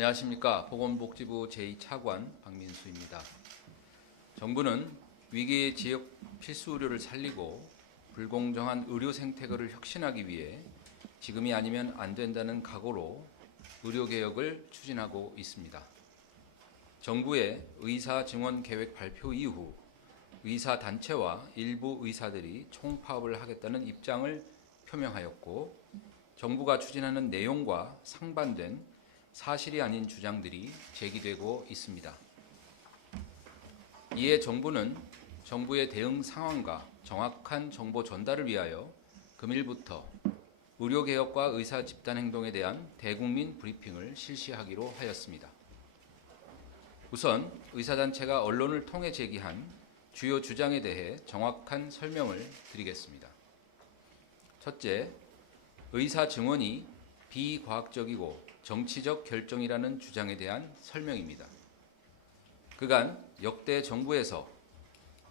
안녕하십니까. 보건복지부 제2차관 박민수입니다. 정부는 위기의 지역 필수 의료를 살리고 불공정한 의료 생태계를 혁신하기 위해 지금이 아니면 안 된다는 각오로 의료개혁을 추진하고 있습니다. 정부의 의사 증원 계획 발표 이후 의사단체와 일부 의사들이 총파업을 하겠다는 입장을 표명하였고, 정부가 추진하는 내용과 상반된 사실이 아닌 주장들이 제기되고 있습니다. 이에 정부는 정부의 대응 상황과 정확한 정보 전달을 위하여 금일부터 의료개혁과 의사 집단 행동에 대한 대국민 브리핑을 실시하기로 하였습니다. 우선 의사단체가 언론을 통해 제기한 주요 주장에 대해 정확한 설명을 드리겠습니다. 첫째, 의사 증언이 비과학적이고 정치적 결정이라는 주장에 대한 설명입니다. 그간 역대 정부에서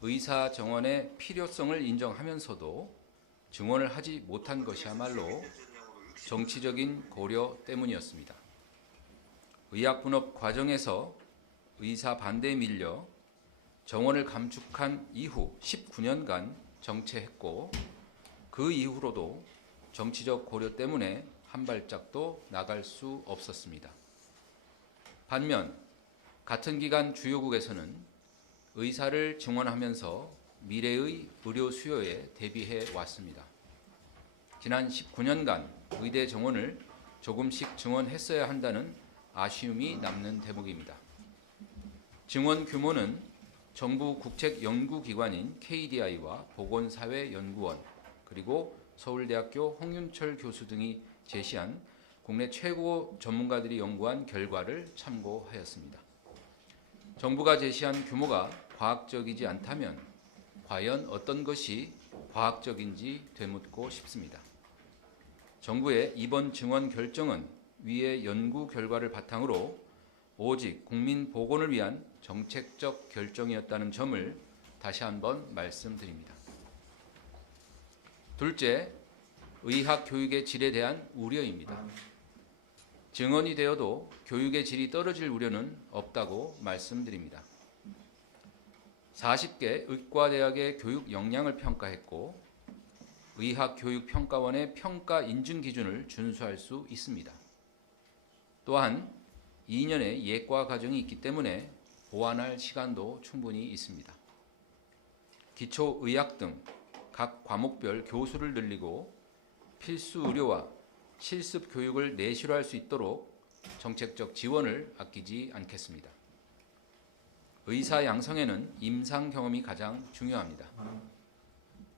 의사 증언의 필요성을 인정하면서도 증언을 하지 못한 것이야말로 정치적인 고려 때문이었습니다. 의학분업 과정에서 의사 반대에 밀려 정언을 감축한 이후 19년간 정체했고, 그 이후로도 정치적 고려 때문에 한 발짝도 나갈 수 없었습니다. 반면 같은 기간 주요국에서는 의사를 증언하면서 미래의 의료 수요에 대비해 왔습니다. 지난 19년간 의대 정원을 조금씩 증언했어야 한다는 아쉬움이 남는 대목입니다. 증언 규모는 정부 국책연구기관인 KDI와 보건사회연구원, 그리고 서울대학교 홍윤철 교수 등이 제시한 국내 최고 전문가들이 연구한 결과를 참고하였습니다. 정부가 제시한 규모가 과학적이지 않다면 과연 어떤 것이 과학적인지 되묻고 싶습니다. 정부의 이번 증언 결정은 위의 연구 결과를 바탕으로 오직 국민 보건을 위한 정책적 결정이었다는 점을 다시 한번 말씀드립니다. 둘째, 의학 교육의 질에 대한 우려입니다. 증언이 되어도 교육의 질이 떨어질 우려는 없다고 말씀드립니다. 40개 의과대학의 교육 역량을 평가했고, 의학교육평가원의 평가 인증 기준을 준수할 수 있습니다. 또한 2년의 예과 과정이 있기 때문에 보완할 시간도 충분히 있습니다. 기초의학 등 각 과목별 교수를 늘리고 필수 의료와 실습 교육을 내실화할 수 있도록 정책적 지원을 아끼지 않겠습니다. 의사 양성에는 임상 경험이 가장 중요합니다.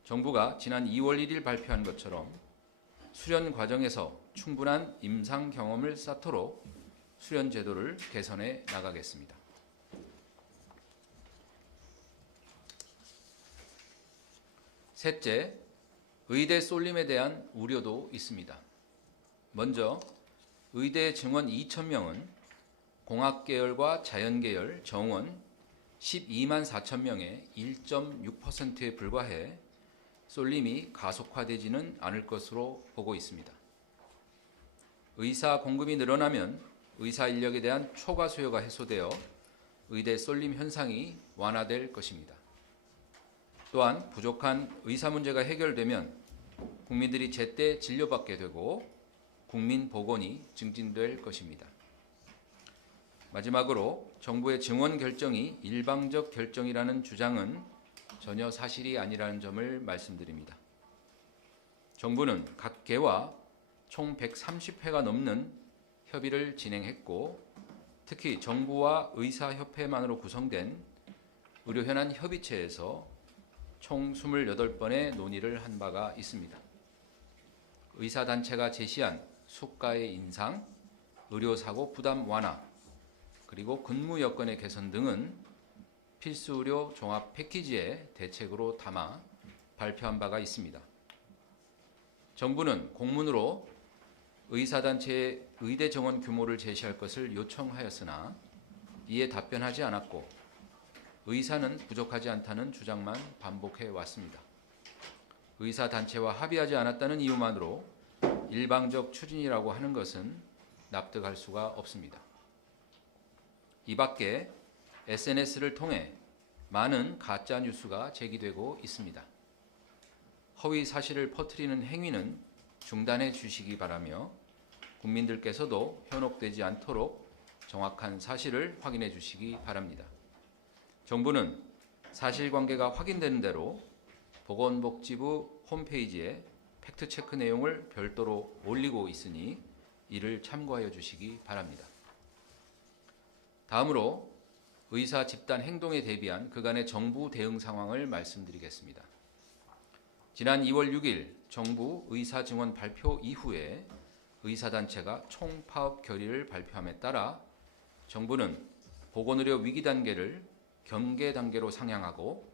정부가 지난 2월 1일 발표한 것처럼 수련 과정에서 충분한 임상 경험을 쌓도록 수련 제도를 개선해 나가겠습니다. 셋째, 의대 쏠림에 대한 우려도 있습니다. 먼저 의대 증원 2,000명은 공학계열과 자연계열 정원 12만 4천 명의 1.6%에 불과해 쏠림이 가속화되지는 않을 것으로 보고 있습니다. 의사 공급이 늘어나면 의사 인력에 대한 초과 수요가 해소되어 의대 쏠림 현상이 완화될 것입니다. 또한 부족한 의사 문제가 해결되면 국민들이 제때 진료받게 되고 국민 보건이 증진될 것입니다. 마지막으로 정부의 증원 결정이 일방적 결정이라는 주장은 전혀 사실이 아니라는 점을 말씀드립니다. 정부는 각 계와 총 130회가 넘는 협의를 진행했고, 특히 정부와 의사협회만으로 구성된 의료현안 협의체에서 총 28번의 논의를 한 바가 있습니다. 의사단체가 제시한 수가의 인상, 의료사고 부담 완화, 그리고 근무 여건의 개선 등은 필수의료 종합 패키지의 대책으로 담아 발표한 바가 있습니다. 정부는 공문으로 의사단체의 의대 정원 규모를 제시할 것을 요청하였으나 이에 답변하지 않았고, 의사는 부족하지 않다는 주장만 반복해 왔습니다. 의사단체와 합의하지 않았다는 이유만으로 일방적 추진이라고 하는 것은 납득할 수가 없습니다. 이 밖에 SNS를 통해 많은 가짜 뉴스가 제기되고 있습니다. 허위 사실을 퍼뜨리는 행위는 중단해 주시기 바라며 국민들께서도 현혹되지 않도록 정확한 사실을 확인해 주시기 바랍니다. 정부는 사실관계가 확인되는 대로 보건복지부 홈페이지에 팩트체크 내용을 별도로 올리고 있으니 이를 참고하여 주시기 바랍니다. 다음으로 의사 집단 행동에 대비한 그간의 정부 대응 상황을 말씀드리겠습니다. 지난 2월 6일 정부 의사 증원 발표 이후에 의사단체가 총파업 결의를 발표함에 따라 정부는 보건의료 위기 단계를 경계 단계로 상향하고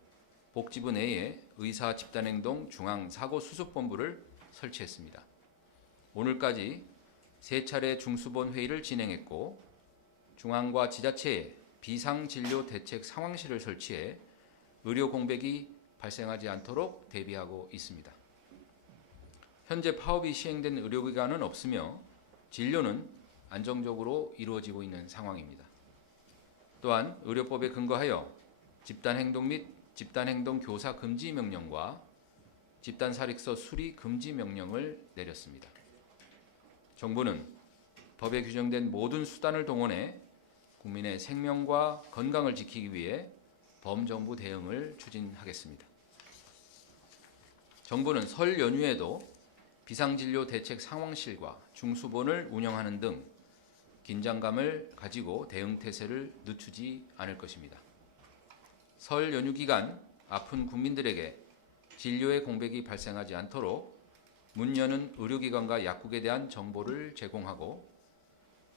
복지부 내에 의사 집단행동 중앙사고수습본부를 설치했습니다. 오늘까지 3차례 중수본 회의를 진행했고 중앙과 지자체에 비상진료대책 상황실을 설치해 의료 공백이 발생하지 않도록 대비하고 있습니다. 현재 파업이 시행된 의료기관은 없으며 진료는 안정적으로 이루어지고 있는 상황입니다. 또한 의료법에 근거하여 집단행동 및 집단행동 교사 금지 명령과 집단살익서 수리 금지 명령을 내렸습니다. 정부는 법에 규정된 모든 수단을 동원해 국민의 생명과 건강을 지키기 위해 범정부 대응을 추진하겠습니다. 정부는 설 연휴에도 비상진료 대책 상황실과 중수본을 운영하는 등 긴장감을 가지고 대응 태세를 늦추지 않을 것입니다. 설 연휴 기간 아픈 국민들에게 진료의 공백이 발생하지 않도록 문 여는 의료기관과 약국에 대한 정보를 제공하고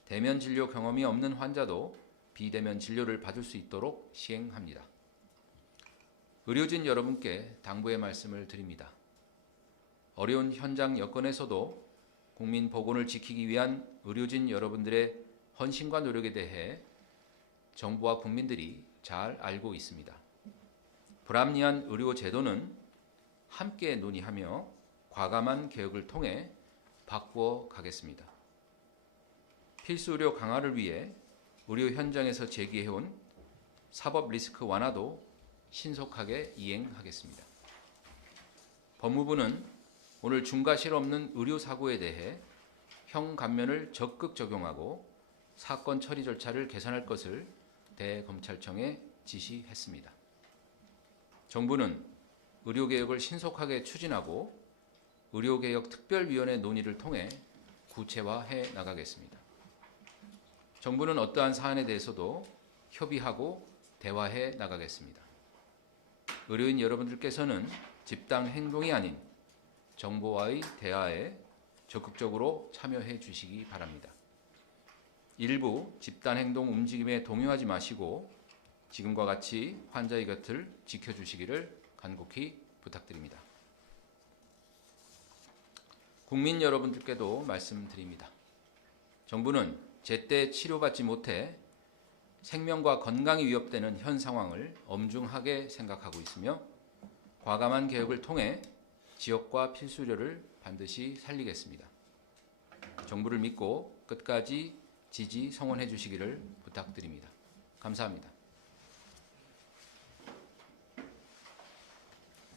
대면 진료 경험이 없는 환자도 비대면 진료를 받을 수 있도록 시행합니다. 의료진 여러분께 당부의 말씀을 드립니다. 어려운 현장 여건에서도 국민 보건을 지키기 위한 의료진 여러분들의 헌신과 노력에 대해 정부와 국민들이 잘 알고 있습니다. 불합리한 의료 제도는 함께 논의하며 과감한 개혁을 통해 바꾸어 가겠습니다. 필수 의료 강화를 위해 의료 현장에서 제기해온 사법 리스크 완화도 신속하게 이행하겠습니다. 법무부는 오늘 중과실 없는 의료사고에 대해 형 감면을 적극 적용하고 사건 처리 절차를 개선할 것을 대검찰청에 지시했습니다. 정부는 의료개혁을 신속하게 추진하고 의료개혁 특별위원회 논의를 통해 구체화해 나가겠습니다. 정부는 어떠한 사안에 대해서도 협의하고 대화해 나가겠습니다. 의료인 여러분들께서는 집단 행동이 아닌 정부와의 대화에 적극적으로 참여해 주시기 바랍니다. 일부 집단 행동 움직임에 동요하지 마시고 지금과 같이 환자의 곁을 지켜주시기를 간곡히 부탁드립니다. 국민 여러분들께도 말씀드립니다. 정부는 제때 치료받지 못해 생명과 건강이 위협되는 현 상황을 엄중하게 생각하고 있으며 과감한 개혁을 통해 지역과 필수의료를 반드시 살리겠습니다. 정부를 믿고 끝까지 지지 성원해 주시기를 부탁드립니다. 감사합니다.